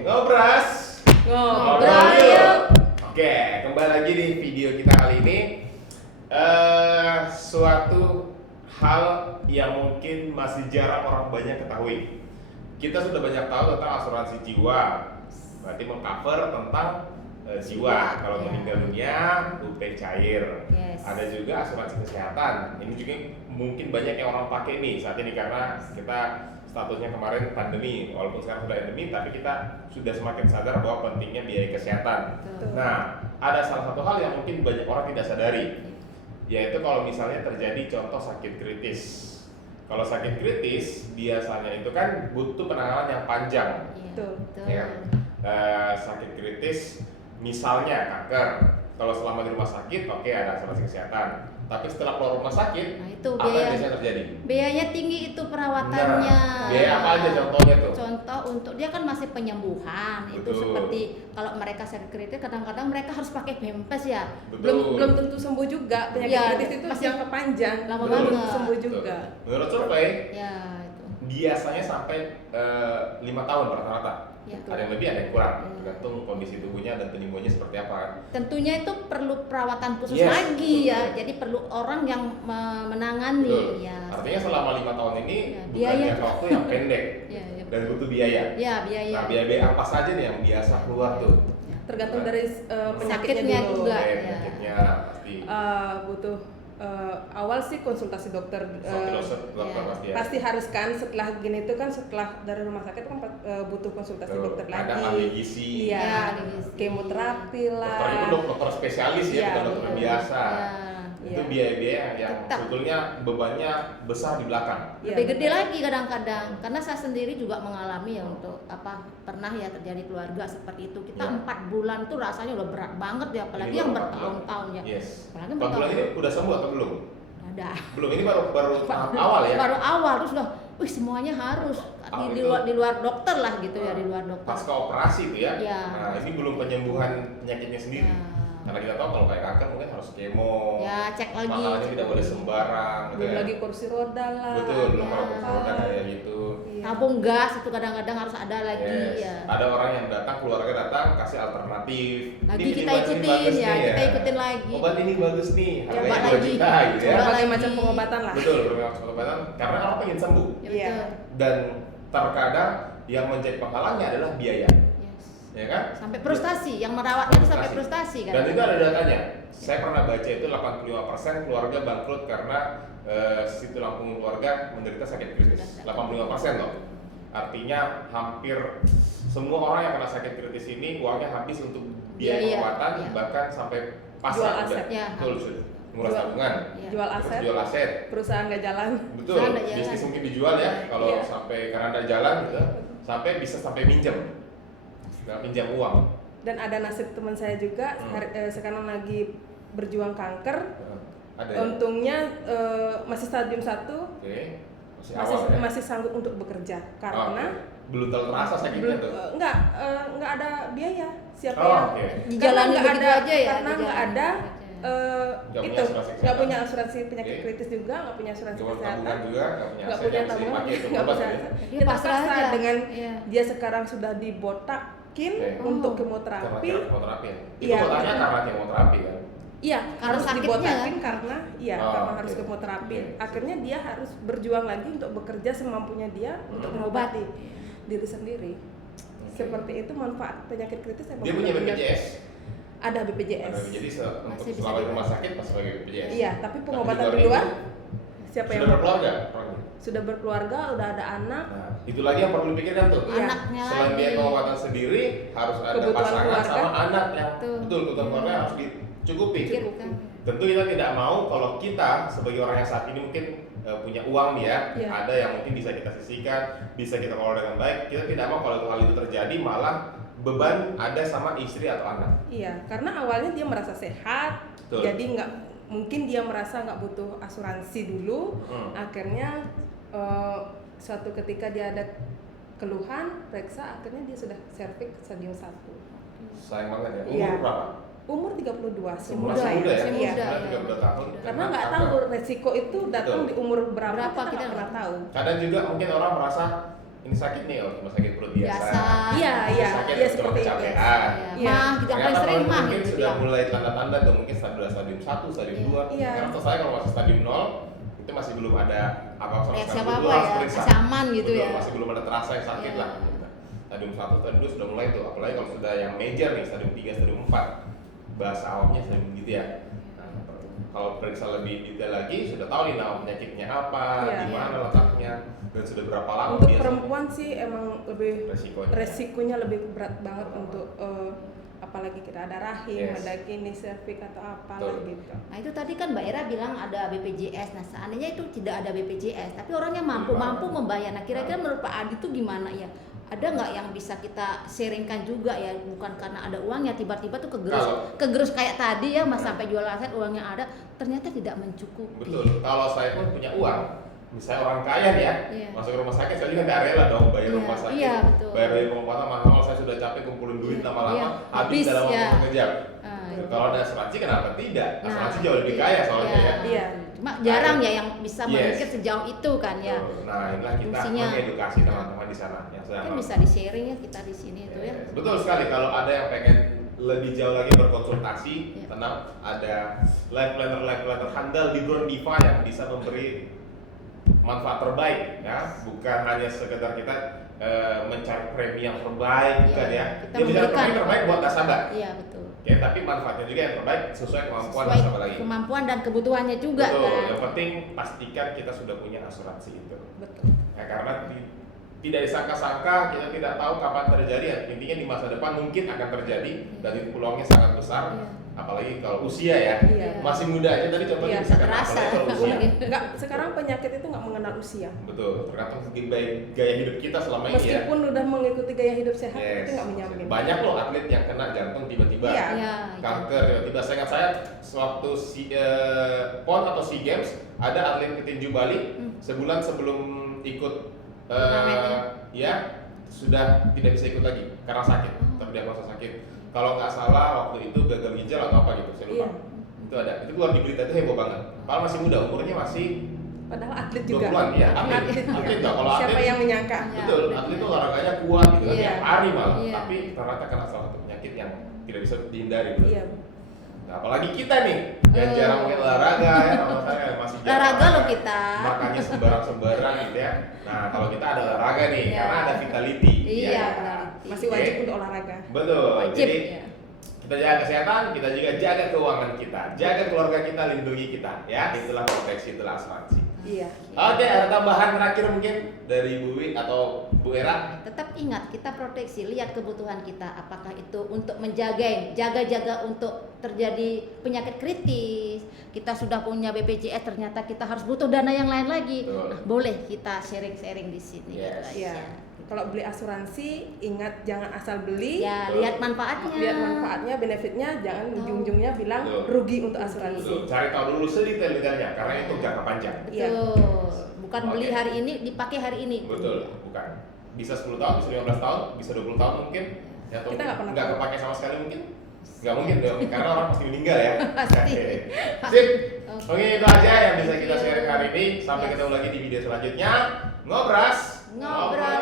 Ngobras. Ngobrol yuk. Oke, kembali lagi di video kita kali ini. Suatu hal yang mungkin masih jarang orang banyak ketahui. Kita sudah banyak tahu tentang asuransi jiwa, berarti mengcover tentang jiwa. Kalau meninggal dunia, UP cair. Yes. Ada juga asuransi kesehatan. Ini juga mungkin banyak yang orang pakai nih saat ini karena kita statusnya kemarin pandemi, walaupun sekarang sudah endemi, tapi kita sudah semakin sadar bahwa pentingnya biaya kesehatan. Betul. Nah, ada salah satu hal yang mungkin banyak orang tidak sadari, yaitu kalau misalnya terjadi contoh sakit kritis. Kalau sakit kritis biasanya itu kan butuh penanganan yang panjang. Betul. Ya. Sakit kritis, misalnya kanker. Kalau selama di rumah sakit, oke, ada asuransi kesehatan. Tapi setelah keluar rumah sakit, Nah, itu apa yang biasanya terjadi? biayanya tinggi itu perawatannya. Nah, biaya apa aja contohnya tuh? Contoh untuk dia kan masih penyembuhan. Itu Betul. seperti kalau mereka sakit kritis kadang-kadang mereka harus pakai bempes ya. Betul. belum tentu sembuh juga. Penyakit Iya, kritis itu pasti jangka panjang, lama belum tentu banget. sembuh Betul. juga. Menurut survei, Ya, itu. biasanya sampai 5 tahun rata-rata. Ya. Ada yang lebih, ada yang kurang, Hmm. tergantung kondisi tubuhnya dan penyembuhannya seperti apa. Tentunya itu perlu perawatan khusus Yes, lagi betul. ya. Jadi perlu orang yang menangani Betul. ya. Artinya selama 5 tahun ini Ya, bukan biaya. jangka waktu yang pendek Ya, ya. dan butuh biaya. Ya, biaya. Nah, biaya apa saja nih yang biasa keluar tuh? Tergantung dari penyakitnya Sakitnya dulu. juga. Oke, ya. penyakitnya pasti. Butuh awal sih konsultasi dokter. Dokter pasti ya. Pasti harus kan setelah gini itu kan setelah dari rumah sakit kan butuh konsultasi Betul. dokter Kadang lagi. ahli gizi. Iya, Ya, ahli gizi. kemoterapi lah. Dokternya pun dokter spesialis ya, Iya, bukan dokter betul. biasa. Ya. Itu Iya. biaya-biaya yang Tetap. sebetulnya bebannya besar di belakang. Iya, Lebih gede betul. lagi kadang-kadang karena saya sendiri juga mengalami ya untuk pernah ya terjadi keluarga seperti itu kita Ya. 4 bulan tuh rasanya udah berat banget ya apalagi Ini yang baru 4 bertahun-tahun ya. Yes. Apalagi 4 bulan ini udah sembuh atau belum? ada Belum, ini baru tahap awal ya. baru awal terus udah wih semuanya harus di luar dokter lah gitu ya di luar dokter. Pasca operasi itu ya. Ya. Nah, ini belum penyembuhan penyakitnya sendiri. Ya. Karena kita tahu kalau kayak kanker mungkin harus kemo. Ya, cek lagi. Makanannya cek tidak boleh lagi. sembarang gitu Belum ya. lagi kursi roda lah. Betul, belum Ya. kalau kursi roda kayak gitu. Iya. Tabung gas itu kadang-kadang harus ada lagi Yes. ya. Ada orang yang datang, keluarga datang kasih alternatif. Lagi Ini kita obat ini ikutin bagus ya, nih kita ikutin lagi. Obat ini bagus nih, Coba harganya 2 lagi. juta gitu ya. Coba Berbagai lagi. macam pengobatan lah. Betul, berbagai macam pengobatan karena orang pengen sembuh. Ya, Iya. betul. Dan terkadang yang menjadi penghalangnya adalah biaya, Yes. ya kan? Sampai frustasi, yang merawatnya itu sampai frustasi kan. Dan itu ada datanya. Saya pernah baca itu 85% keluarga bangkrut karena si tulang punggung keluarga menderita sakit kritis. 85% loh. Artinya hampir semua orang yang kena sakit kritis ini uangnya habis untuk biaya Biaya, pengobatan, iya. bahkan sampai Jual pasar aset. udah. Ya, Betul, sudah. Nguras Jual. tabungan, Ya. Jual terus aset, jual aset. perusahaan nggak jalan. Betul, Perusahaan nggak jalan. bisnis mungkin dijual ya, kalau Iya. sampai karena ada jalan gitu, sampai bisa sampai minjem, pinjam uang. Dan ada nasib teman saya juga sekarang lagi berjuang kanker. Ada ya? Untungnya masih stadium 1, Oke, masih awal ya. masih sanggup untuk bekerja karena belum terlalu terasa sakitnya tuh. nggak ada biaya. Siapa Oh, yang oke. Dijalani nggak begitu ada aja ya, karena nggak dijalani ada Nggak punya itu asuransi nggak kesehatan. punya asuransi penyakit Oke. kritis juga, nggak punya asuransi Cuma kesehatan, tabungan juga, nggak punya nggak aset punya yang bisa tabungan, dipakai untuk nggak obat punya ya. aset. Dia Kita pasrah paksa aja. dengan Iya. dia sekarang sudah dibotakin Oke. untuk Oh. kemoterapi. Karena kemoterapi ya. Itu Iya. botaknya karena kemoterapi kan. Iya, Karena harus sakitnya dibotakin kan? karena Oh, karena harus oke. kemoterapi. Oke. Akhirnya dia harus berjuang lagi untuk bekerja semampunya dia untuk mengobati diri sendiri. Oke. Seperti itu manfaat penyakit kritis yang Dia punya benar-benar- BPJS. Ada BPJS. Jadi untuk Masih bisa selama di dipakai. rumah sakit pas sebagai BPJS. Iya, tapi pengobatan Tapi di di luar itu, siapa sudah yang berkeluarga orangnya. sudah berkeluarga, udah ada anak, Nah, itu lagi yang perlu dipikirkan tuh. Iya. Anaknya Selain lagi. biaya pengobatan sendiri, harus ada Kebutuhan pasangan keluarga. sama anak yang Betul. betul kebutuhan keluarga harus dicukupi. Pikirkan. Tentu kita tidak mau kalau kita sebagai orang yang saat ini mungkin punya uang nih ya, Iya. ada yang mungkin bisa kita sisihkan, bisa kita kelola dengan baik. Kita tidak mau kalau hal itu terjadi malah beban ada sama istri atau anak. iya, karena awalnya dia merasa sehat, Betul. jadi nggak mungkin dia merasa nggak butuh asuransi dulu. Akhirnya suatu ketika dia ada keluhan, periksa, akhirnya dia sudah serviks stadium 1. Sayang banget ya. Umur Iya. berapa? Umur 32, si Masih muda muda ya? Masih Iya. muda. Sebenarnya 32 tahun. Karena nggak tahu resiko itu datang Betul. di umur berapa, Berapa, kita kita nggak pernah tahu. Kadang juga mungkin orang merasa ini sakit nih, oh cuma sakit perut biasa. Biasa. Iya, iya, Sakit iya cuma seperti itu. kecapean. Ya, Iya. mah gitu, yang paling Ternyata sering kalau mah mungkin gitu sudah ya. mulai tanda-tanda tuh, mungkin stadium 1, stadium 2. Iya. Karena untuk saya kalau masih stadium 0 itu masih belum ada apa-apa sama Reaksi sekali. apa-apa Dulu harus ya, periksa. masih aman gitu Betul, ya. masih belum ada terasa yang sakit Iya. lah. Gitu. Stadium 1, stadium 2 sudah mulai tuh, apalagi kalau sudah yang major nih, stadium 3, stadium 4. Bahasa awamnya stadium gitu ya. Nah, kalau periksa lebih detail lagi, sudah tahu nih nama penyakitnya apa, Iya. di mana letaknya, dan sudah berapa lama Untuk dia perempuan sih emang lebih resikonya. resikonya lebih berat banget untuk apalagi kita ada rahim, Yes. ada kini serviks atau apalah Betul. gitu. Nah itu tadi kan Mbak Era bilang ada BPJS. Nah seandainya itu tidak ada BPJS, tapi orangnya mampu membayar. Nah kira-kira menurut Pak Adi itu gimana ya? Ada nggak yang bisa kita sharingkan juga ya? Bukan karena ada uangnya tiba-tiba tuh kegerus kayak tadi ya, Mas sampai jual aset uangnya ada, ternyata tidak mencukupi. Betul. Kalau saya pun punya uang, misalnya orang kaya nih ya, Iya. masuk rumah sakit saya juga nggak rela dong bayar Iya, rumah sakit, iya, betul. bayar biaya pengobatan mahal, saya sudah capek kumpulin duit Iya, lama-lama, iya. habis Habis, dalam waktu ya. sekejap. Ah, Gitu. iya. Kalau ada asuransi kenapa tidak? Nah, Asuransi jauh lebih kaya soalnya ya. Iya. Cuma jarang ya yang bisa Yes. memikir sejauh itu kan ya. Betul. Nah inilah kita Fungsinya. mengedukasi teman-teman di sana yang sedang Kan bisa di sharing ya kita di sini itu ya. Yes. Betul sekali, kalau ada yang pengen lebih jauh lagi berkonsultasi, Iya. tenang, ada life planner handal di Drone Diva yang bisa memberi manfaat terbaik ya, bukan hanya sekedar kita mencari premi yang terbaik, bukan Iya, ya. kita Dia bisa memberikan. premi terbaik buat nasabah. Iya betul. Ya, tapi manfaatnya juga yang terbaik sesuai kemampuan Sesuai nasabah lagi. kemampuan dan kebutuhannya juga Betul. kan. Yang penting pastikan kita sudah punya asuransi itu. Betul. Ya, karena tidak disangka-sangka, kita tidak tahu kapan terjadi ya. Intinya di masa depan mungkin akan terjadi dan itu peluangnya sangat besar. Iya. Apalagi kalau usia ya. Iya. Masih muda aja tadi contohnya Iya, bisa kena, terasa. apalagi kalau usia. Nggak, sekarang penyakit itu nggak mengenal usia. Betul, tergantung gaya hidup kita selama ini ya. Meskipun udah mengikuti gaya hidup sehat, Yes. itu nggak menjamin. Banyak loh atlet yang kena jantung tiba-tiba. Iya. Iya. Kanker tiba-tiba. Saya ingat saya sewaktu PON atau SEA Games ada atlet petinju Bali sebulan sebelum ikut Turnamennya. ya sudah tidak bisa ikut lagi karena sakit, terdiagnosa sakit. Kalau nggak salah waktu itu gagal ginjal atau apa gitu, saya lupa. Iya. Itu ada, itu keluar di berita itu heboh banget. Kalau masih muda, umurnya masih Padahal atlet juga. 20-an ya, Atlet atlet juga. lah. Kalau Siapa atlet, yang menyangka? Iya. betul, atlet itu olahraganya kuat gitu kan, Iya. tiap hari malah. Iya. Tapi ternyata kena salah satu penyakit yang tidak bisa dihindari. Bro. Iya. Nah, apalagi kita nih yang jarang main olahraga ya, sama saya masih jarang Olahraga loh kita. makannya sembarang gitu ya. Nah, kalau kita ada olahraga nih, Iya. karena ada vitality. Iya, ya. benar. Masih Oke. wajib untuk olahraga. Betul. Wajib. Jadi Ya. kita jaga kesehatan, kita juga jaga keuangan kita, jaga keluarga kita, lindungi kita, ya. Itulah proteksi, itulah asuransi. Iya. Oke, ada tambahan terakhir mungkin dari Bu Wi atau Bu Era? Tetap ingat kita proteksi, lihat kebutuhan kita, apakah itu untuk menjaga, jaga-jaga untuk terjadi penyakit kritis. Kita sudah punya BPJS, ternyata kita harus butuh dana yang lain lagi. Betul. Nah, boleh kita sharing-sharing di sini. Yes. gitu Iya. aja. Kalau beli asuransi, ingat jangan asal beli. Ya, Betul. lihat manfaatnya. Lihat manfaatnya, benefitnya, jangan Tahu. ujung-ujungnya bilang Betul. rugi untuk asuransi. Betul, cari tahu dulu sedetail-detailnya karena itu jangka panjang. Iya. Betul. Bukan beli Oke. hari ini, dipakai hari ini. Betul, bukan. Bisa 10 tahun, bisa 15 tahun, bisa 20 tahun mungkin. Ya, atau Kita nggak pernah nggak tahu. kepake sama sekali mungkin. Nggak mungkin dong, karena orang pasti meninggal ya. Pasti. Sip. Oke. Oke, itu aja yang bisa kita Thank you. share hari ini. Sampai Yes. ketemu lagi di video selanjutnya. Ngobras. Ngobrol